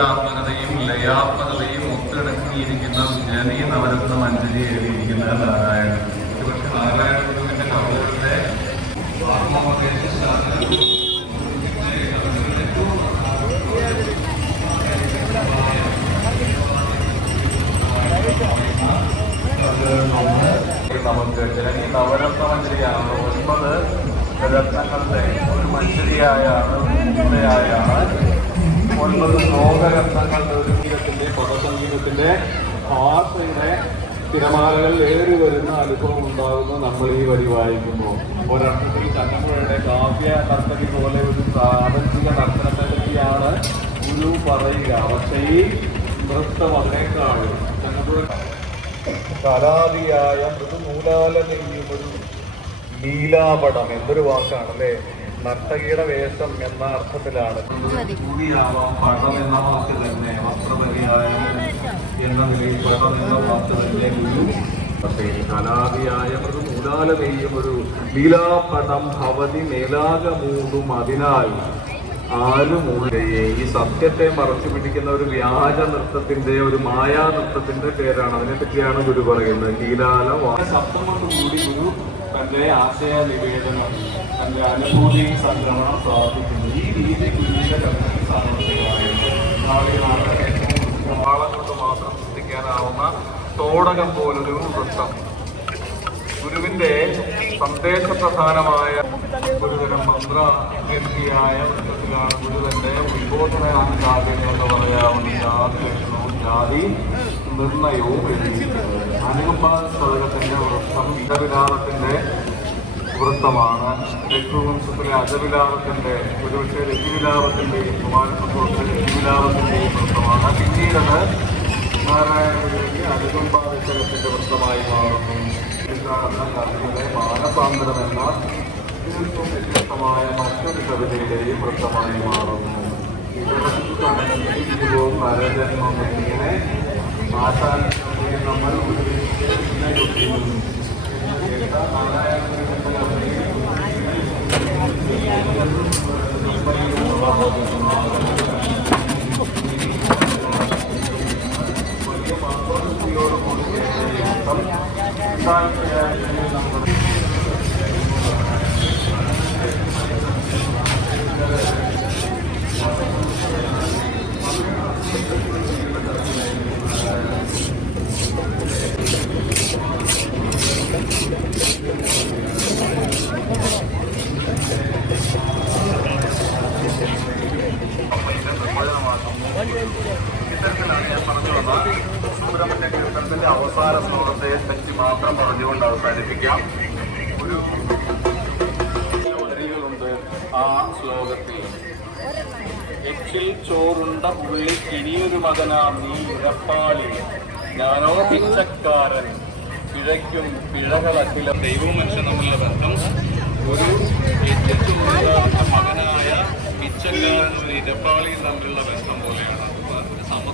സംഗീതാത്മകതയും ലയാത്മകതയും ഒത്തിടക്കിയിരിക്കുന്ന ജനീ നവരത്ന മഞ്ജരി എഴുതിയിരിക്കുന്ന നാരായണൻ. ഒരുപക്ഷെ നാരായണ ഗുരുവിന്റെ കവിതകളുടെ നമുക്ക് ജനനി നവരത്ന മഞ്ജരിയാണ് ഒൻപത് രത്നങ്ങളുടെ ഒരു മഞ്ജരിയായാണ് ഗീതയായാണ് ഒൻപത് ലോകരത്നങ്ങളുടെ ഒരു സംഗീതത്തിന്റെ പദസംഗീതത്തിന്റെ ഭാഷയുടെ തിരമാലകൾ ഏറി വരുന്ന അനുഭവം ഉണ്ടാകുന്നു നമ്മൾ ഈ വരി വായിക്കുമ്പോൾ ഒരർത്ഥത്തിൽ ചന്നമ്പുഴയുടെ കാവ്യ നർത്തകി പോലെ ഒരു പ്രാപഞ്ചിക നർത്തനത്തെ പറ്റിയാണ് ഗുരു പറയുക. പക്ഷേ ഈ നൃത്തം അതിനേക്കാൾ ചന്നമ്പുഴ കലാതിയായ മൃദുനൂലാല നെയ്യുമൊരു ലീലാപടം എന്തൊരു വാക്കാണ് അല്ലേ നർത്തകിയുടെ വേഷം എന്ന അർത്ഥത്തിലാണ്. കൂടിയാവാം പടം എന്ന വാക്ക് തന്നെ. വസ്ത്രപര്യായം എന്ന നിലയിൽ പടം എന്ന വാക്ക് തന്നെ ഗുരു പക്ഷേ കലാതിയായ മൃദുനൂലാല നെയ്യും ഒരു ലീലാപടം ഭവതി മേലാകമൂടും അതിനാൽ ആരും ഈ സത്യത്തെ മറച്ചു പിടിക്കുന്ന ഒരു വ്യാജ നൃത്തത്തിന്റെ ഒരു മായാ നൃത്തത്തിന്റെ പേരാണ്. അതിനെ പറ്റിയാണ് ഗുരു പറയുന്നത്. ലീലാല ശബ്ദം കൊണ്ട് കൂടി ഗുരു തന്റെ ആശയ നിവേദനം തന്റെ അനുഭൂതി സംക്രമണം പ്രവർത്തിക്കുന്നു ഈ രീതി നാളെ വാളം കൊണ്ട് മാത്രം സൃഷ്ടിക്കാനാവുന്ന തോടകം പോലൊരു വൃത്തം ഗുരുവിന്റെ സന്ദേശപ്രധാനമായ മന്ത്ര വ്യക്തിയായ വൃത്തത്തിലാണ് ഗുരു തന്റെ ഉത്ബോധന കാവ്യം എന്ന് പറയാവുന്ന ജാതി ലക്ഷണവും ജാതി നിർണയവും എഴുതിയിരിക്കുന്നത്. അനുകമ്പാസ്തകത്തിന്റെ വൃത്തം ഇടവിലാളത്തിന്റെ വൃത്തമാണ്. രഘുവംശത്തിലെ അജവിലാളത്തിന്റെ ഒരുപക്ഷെ രഘുവിലാളത്തിന്റെയും കുമാരസംഭവത്തിലെ രഘുവിലാളത്തിന്റെയും വൃത്തമാണ്. പിന്നീടത് നാരായണഗുരുവിന്റെ അനുകമ്പാദശകത്തിന്റെ വൃത്തമായി മാറുന്നു. കവിയുടെ മാനസാന്തരം എന്ന തീർത്തും വ്യത്യസ്തമായ മറ്റൊരു കവിതയുടെയും വൃത്തമായി മാറുന്നു. ജീവിതവും നരജന്മം എന്നിങ്ങനെ ആശാൻ നമ്മൾ ഇത്തരത്തിലാണ് ശ്ലോകത്തെ പറ്റി മാത്രം പറഞ്ഞുകൊണ്ട് അവസാനിപ്പിക്കാം. ഒരു വരികളുണ്ട് ആ ശ്ലോകത്തിൽ. എച്ചിൽ ചോറുണ്ട ഉള്ളിൽ ഇനിയൊരു മകനാ നീ ഇടപ്പാളി ഞാനോ പിച്ചക്കാരൻ. പിഴയ്ക്കും പിഴകളക്കില്ല ദൈവവും മനുഷ്യൻ തമ്മിലുള്ള ബന്ധം. ഒരു എച്ചിൽ ചോറുണ്ടാകുന്ന മകനായ പിച്ചക്കാരൻ ഇടപ്പാളിയും തമ്മിലുള്ള ബന്ധം പോലെയാണ്.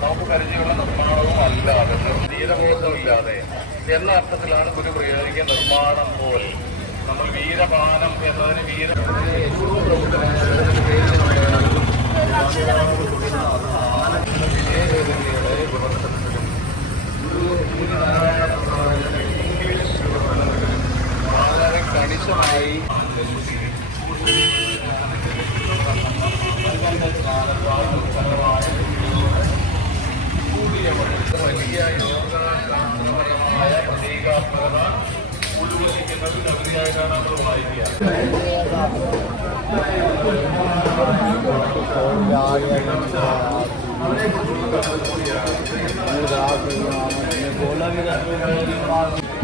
നമുക്ക് പരിചയമുള്ള നിർമ്മാണവും അല്ലാതെ വീരബോധമില്ലാതെ എന്ന അർത്ഥത്തിലാണ് ഗുരു പ്രയോഗിക്കുക നിർമ്മാണം പോലെ. നമ്മൾ വീരപാനം എന്നതിന് വീര കണിശമായി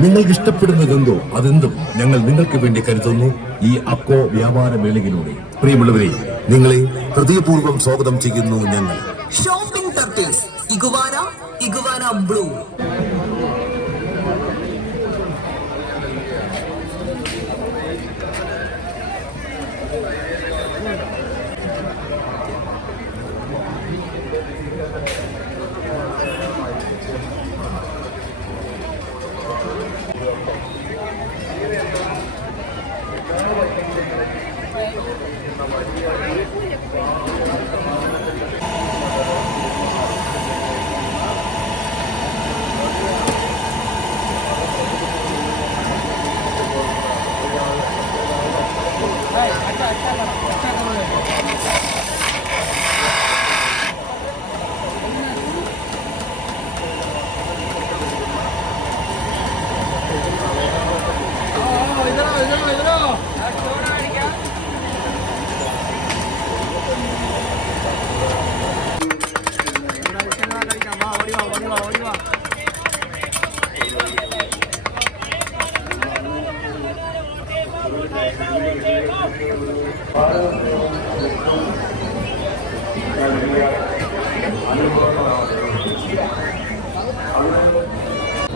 നിങ്ങൾക്ക് ഇഷ്ടപ്പെടുന്നതെന്തോ അതെന്തും ഞങ്ങൾ നിങ്ങൾക്ക് വേണ്ടി കരുതുന്നു ഈ അക്കോ വ്യാപാര മേളയിലൂടെ. പ്രിയമുള്ളവരെ നിങ്ങളെ ഹൃദയപൂർവം സ്വാഗതം ചെയ്യുന്നു ഞങ്ങൾ. Shopping turtles iguana iguana blue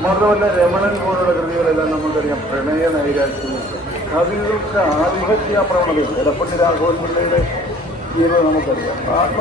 മാത്രമല്ല രമണൻ പോലുള്ള കൃതികളെല്ലാം നമുക്കറിയാം. പ്രണയ നൈരാശ്യം. കവികൾക്ക് ആധിപത്യ പ്രവണതയുണ്ട് എടപ്പള്ളി രാഘവൻ പിള്ളയുടെ ജീവിതം നമുക്കറിയാം. ആത്മ